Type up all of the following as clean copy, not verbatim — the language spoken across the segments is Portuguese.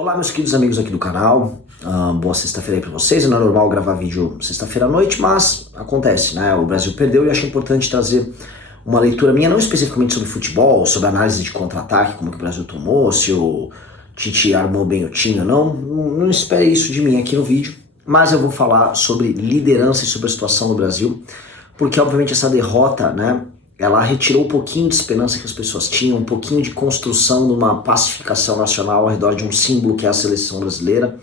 Olá, meus queridos amigos aqui do canal, boa sexta-feira aí pra vocês. Não é normal gravar vídeo sexta-feira à noite, mas acontece, né? O Brasil perdeu e eu achei importante trazer uma leitura minha, não especificamente sobre futebol, sobre análise de contra-ataque, como que o Brasil tomou, se o Tite armou bem o time ou não espere isso de mim aqui no vídeo, mas eu vou falar sobre liderança e sobre a situação do Brasil, porque obviamente essa derrota, né, ela retirou um pouquinho de esperança que as pessoas tinham, um pouquinho de construção de uma pacificação nacional ao redor de um símbolo que é a seleção brasileira.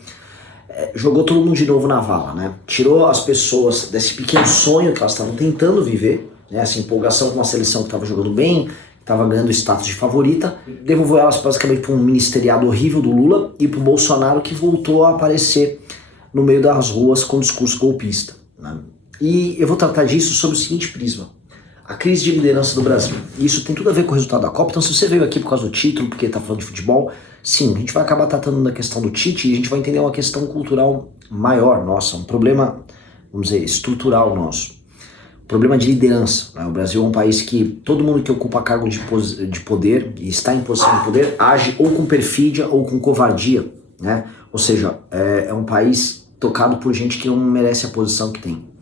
Jogou todo mundo de novo na vala, né? Tirou as pessoas desse pequeno sonho que elas estavam tentando viver, né? Essa empolgação com uma seleção que estava jogando bem, que estava ganhando status de favorita, devolveu elas basicamente para um ministeriado horrível do Lula e para o Bolsonaro, que voltou a aparecer no meio das ruas com discurso golpista, né? E eu vou tratar disso sob o seguinte prisma: a crise de liderança do Brasil. E isso tem tudo a ver com o resultado da Copa. Então, se você veio aqui por causa do título, porque tá falando de futebol, sim, a gente vai acabar tratando da questão do Tite e a gente vai entender uma questão cultural maior nossa, um problema, vamos dizer, estrutural nosso. Um problema de liderança, né? O Brasil é um país que todo mundo que ocupa cargo de poder e está em posição de poder age ou com perfídia ou com covardia, né? Ou seja, é um país tocado por gente que não merece a posição que tem.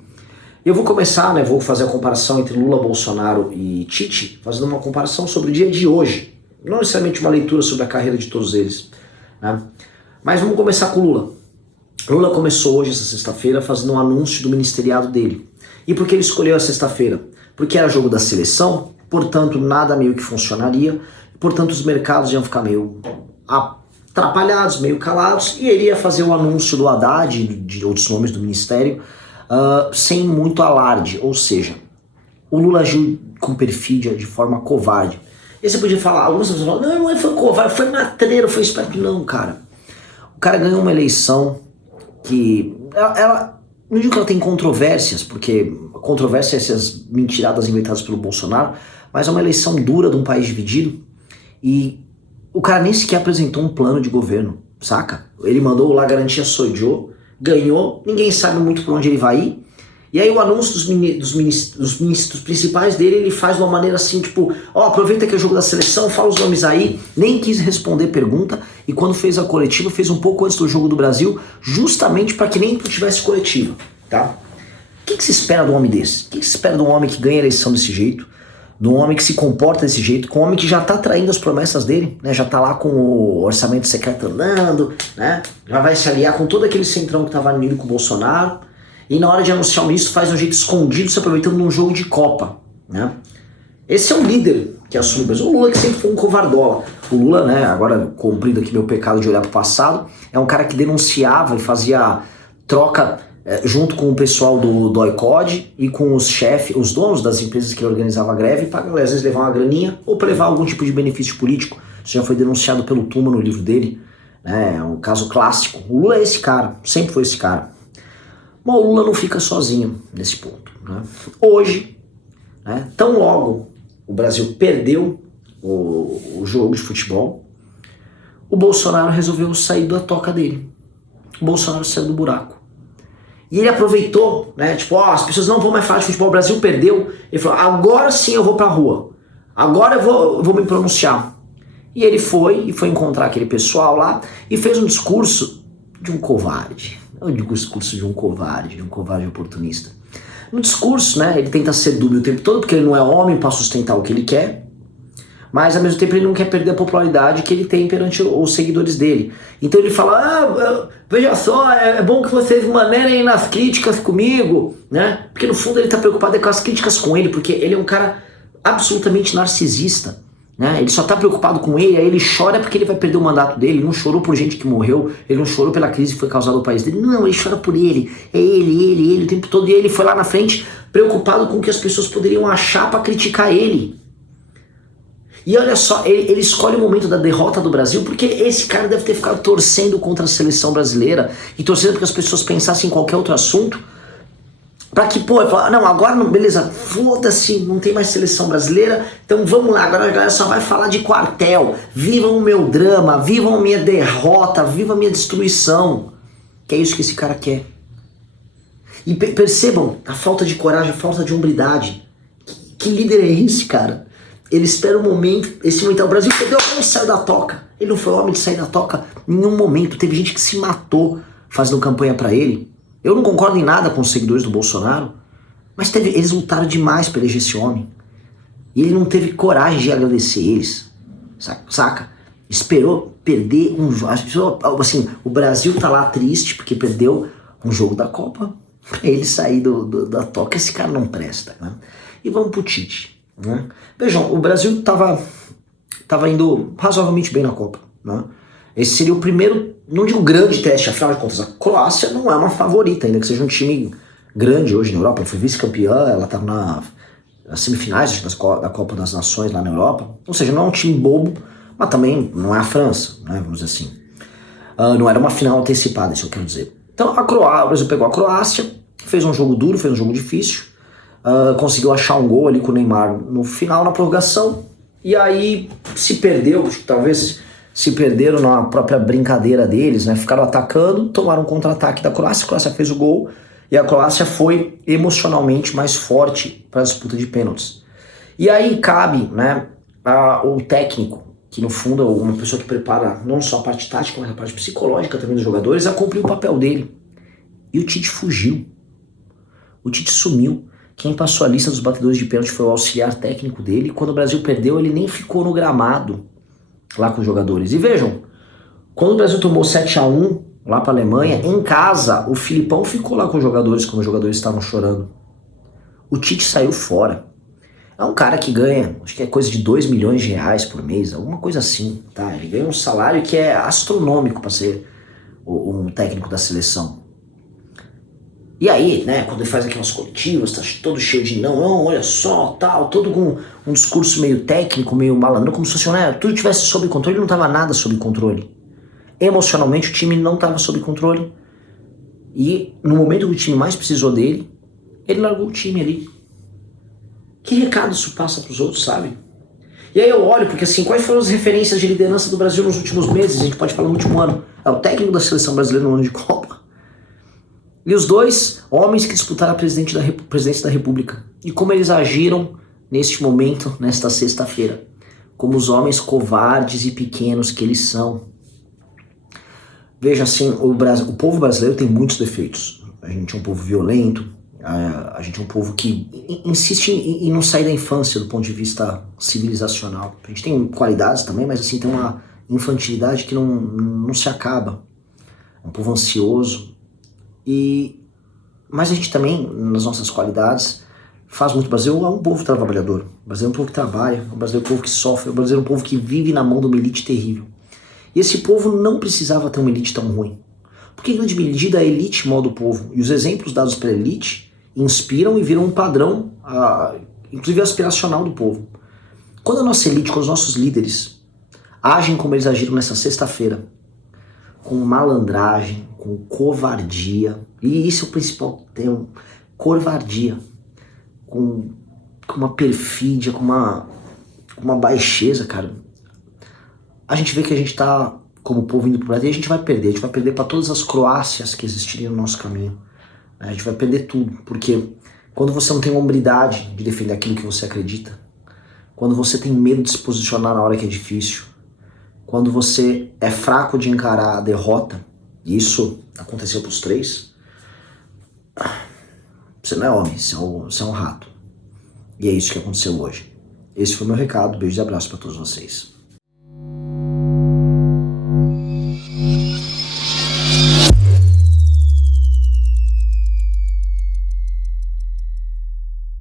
Eu vou começar, né, vou fazer a comparação entre Lula, Bolsonaro e Tite, fazendo uma comparação sobre o dia de hoje, não necessariamente uma leitura sobre a carreira de todos eles, né? Mas vamos começar com Lula. Lula começou hoje, essa sexta-feira, fazendo um anúncio do ministeriado dele. E por que ele escolheu a sexta-feira? Porque era jogo da seleção, portanto nada meio que funcionaria, portanto os mercados iam ficar meio atrapalhados, meio calados, e ele ia fazer o anúncio do Haddad e de outros nomes do ministério, sem muito alarde, ou seja, o Lula agiu com perfídia, de forma covarde. E você podia falar, algumas pessoas falam, não foi covarde, foi matreiro, foi esperto. Não, cara. O cara ganhou uma eleição que, ela não digo que ela tem controvérsias, porque controvérsias são essas mentiradas inventadas pelo Bolsonaro, mas é uma eleição dura de um país dividido, e o cara nem sequer apresentou um plano de governo, saca? Ele mandou lá garantia Sodio, ganhou, ninguém sabe muito por onde ele vai ir, e aí o anúncio dos ministros principais dele, ele faz de uma maneira assim, tipo, aproveita que é o jogo da seleção, fala os nomes aí, nem quis responder pergunta, e quando fez a coletiva, fez um pouco antes do jogo do Brasil, justamente para que nem tivesse coletiva, tá? O que se espera de um homem desse? O que se espera de um homem que ganha a eleição desse jeito, de um homem que se comporta desse jeito, com um homem que já tá traindo as promessas dele, né? Já tá lá com o orçamento secreto andando, né? Já vai se aliar com todo aquele centrão que tava unido com o Bolsonaro, e na hora de anunciar o ministro faz de um jeito escondido, se aproveitando de um jogo de Copa, né? Esse é um líder que assume o Brasil. O Lula, que sempre foi um covardola. O Lula, né, agora cumprindo aqui meu pecado de olhar pro passado, é um cara que denunciava e fazia troca junto com o pessoal do DOI-CODE e com os chefes, os donos das empresas que organizavam a greve, para às vezes levar uma graninha ou para levar algum tipo de benefício político. Isso já foi denunciado pelo Tuma no livro dele, né? É um caso clássico. O Lula é esse cara, sempre foi esse cara. Mas o Lula não fica sozinho nesse ponto, né? Hoje, né, tão logo o Brasil perdeu o jogo de futebol, o Bolsonaro resolveu sair da toca dele. O Bolsonaro saiu do buraco. E ele aproveitou, né? Tipo, as pessoas não vão mais falar de futebol, o Brasil perdeu. Ele falou, agora sim eu vou pra rua. Agora eu vou me pronunciar. E ele foi encontrar aquele pessoal lá e fez um discurso de um covarde. Não digo discurso de um covarde oportunista. No discurso, né, ele tenta ser dúbio o tempo todo, porque ele não é homem para sustentar o que ele quer, mas ao mesmo tempo ele não quer perder a popularidade que ele tem perante os seguidores dele. Então ele fala, veja só, é bom que vocês maneirem nas críticas comigo, né? Porque no fundo ele tá preocupado com as críticas com ele, porque ele é um cara absolutamente narcisista, né? Ele só tá preocupado com ele, aí ele chora porque ele vai perder o mandato dele. Ele não chorou por gente que morreu, ele não chorou pela crise que foi causada no país dele, não, ele chora por ele, é ele o tempo todo, e ele foi lá na frente preocupado com o que as pessoas poderiam achar pra criticar ele. E olha só, ele escolhe o momento da derrota do Brasil porque esse cara deve ter ficado torcendo contra a seleção brasileira e torcendo para que as pessoas pensassem em qualquer outro assunto, pra que, não, agora não, beleza, foda-se, não tem mais seleção brasileira, então vamos lá, agora a galera só vai falar de quartel, vivam o meu drama, vivam a minha derrota, vivam a minha destruição, que é isso que esse cara quer. E percebam a falta de coragem, a falta de hombridade. Que líder é esse, cara? Ele espera o momento, esse momento, o Brasil perdeu, ele saiu da toca. Ele não foi homem de sair da toca em nenhum momento. Teve gente que se matou fazendo campanha pra ele. Eu não concordo em nada com os seguidores do Bolsonaro, mas eles lutaram demais pra eleger esse homem. E ele não teve coragem de agradecer eles. Saca? Esperou perder um jogo. Assim, o Brasil tá lá triste porque perdeu um jogo da Copa. Pra ele sair da toca, esse cara não presta, né? E vamos pro Tite, né? Vejam, o Brasil tava indo razoavelmente bem na Copa, né? Esse seria o primeiro, não digo grande teste, afinal de contas, a Croácia não é uma favorita, ainda que seja um time grande hoje na Europa. Ela foi vice-campeã, ela tá nas semifinais da Copa das Nações lá na Europa. Ou seja, não é um time bobo, mas também não é a França, né? Vamos dizer assim. Não era uma final antecipada, isso eu quero dizer. Então o Brasil pegou a Croácia, fez um jogo duro, fez um jogo difícil, conseguiu achar um gol ali com o Neymar no final, na prorrogação, e aí se perdeu, talvez se perderam na própria brincadeira deles, né? Ficaram atacando, tomaram um contra-ataque da Croácia, a Croácia fez o gol, e a Croácia foi emocionalmente mais forte para a disputa de pênaltis. E aí cabe, né, o técnico, que no fundo é uma pessoa que prepara não só a parte tática, mas a parte psicológica também dos jogadores, a cumprir o papel dele. E o Tite fugiu. O Tite sumiu. Quem passou a lista dos batedores de pênalti foi o auxiliar técnico dele. Quando o Brasil perdeu, ele nem ficou no gramado lá com os jogadores. E vejam, quando o Brasil tomou 7-1 lá para a Alemanha, em casa, o Filipão ficou lá com os jogadores quando os jogadores estavam chorando. O Tite saiu fora. É um cara que ganha, acho que é coisa de 2 milhões de reais por mês, alguma coisa assim, tá? Ele ganha um salário que é astronômico para ser um técnico da seleção. E aí, né, quando ele faz aquelas coletivas, tá todo cheio de não, olha só, tal, todo com um discurso meio técnico, meio malandro, como se fosse, né, tudo tivesse sob controle. Ele não tava nada sob controle. Emocionalmente o time não tava sob controle. E no momento que o time mais precisou dele, ele largou o time ali. Que recado isso passa pros outros, sabe? E aí eu olho, porque assim, quais foram as referências de liderança do Brasil nos últimos meses? A gente pode falar no último ano. É o técnico da seleção brasileira no ano de Copa. E os dois homens que disputaram a presidência da República. E como eles agiram neste momento, nesta sexta-feira. Como os homens covardes e pequenos que eles são. Veja assim, o povo brasileiro tem muitos defeitos. A gente é um povo violento. A gente é um povo que insiste em não sair da infância do ponto de vista civilizacional. A gente tem qualidades também, mas assim, tem uma infantilidade que não se acaba. É um povo ansioso. Mas a gente também, nas nossas qualidades, faz muito. O Brasil é um povo trabalhador. O Brasil é um povo que trabalha. O Brasil é um povo que sofre. O Brasil é um povo que vive na mão de uma elite terrível. E esse povo não precisava ter uma elite tão ruim. Porque, em grande medida, a elite molda o povo. E os exemplos dados pela elite inspiram e viram um padrão, inclusive aspiracional do povo. Quando a nossa elite, quando os nossos líderes agem como eles agiram nessa sexta-feira, com malandragem, com covardia, e isso é o principal termo, covardia, com uma perfídia, com uma baixeza, cara, a gente vê que a gente tá, como povo, indo pro Brasil, e a gente vai perder para todas as Croácias que existiriam no nosso caminho. A gente vai perder tudo, porque quando você não tem hombridade de defender aquilo que você acredita, quando você tem medo de se posicionar na hora que é difícil, quando você é fraco de encarar a derrota, e isso aconteceu pros três, você não é homem, você é um rato. E é isso que aconteceu hoje. Esse foi o meu recado, beijo e abraço para todos vocês.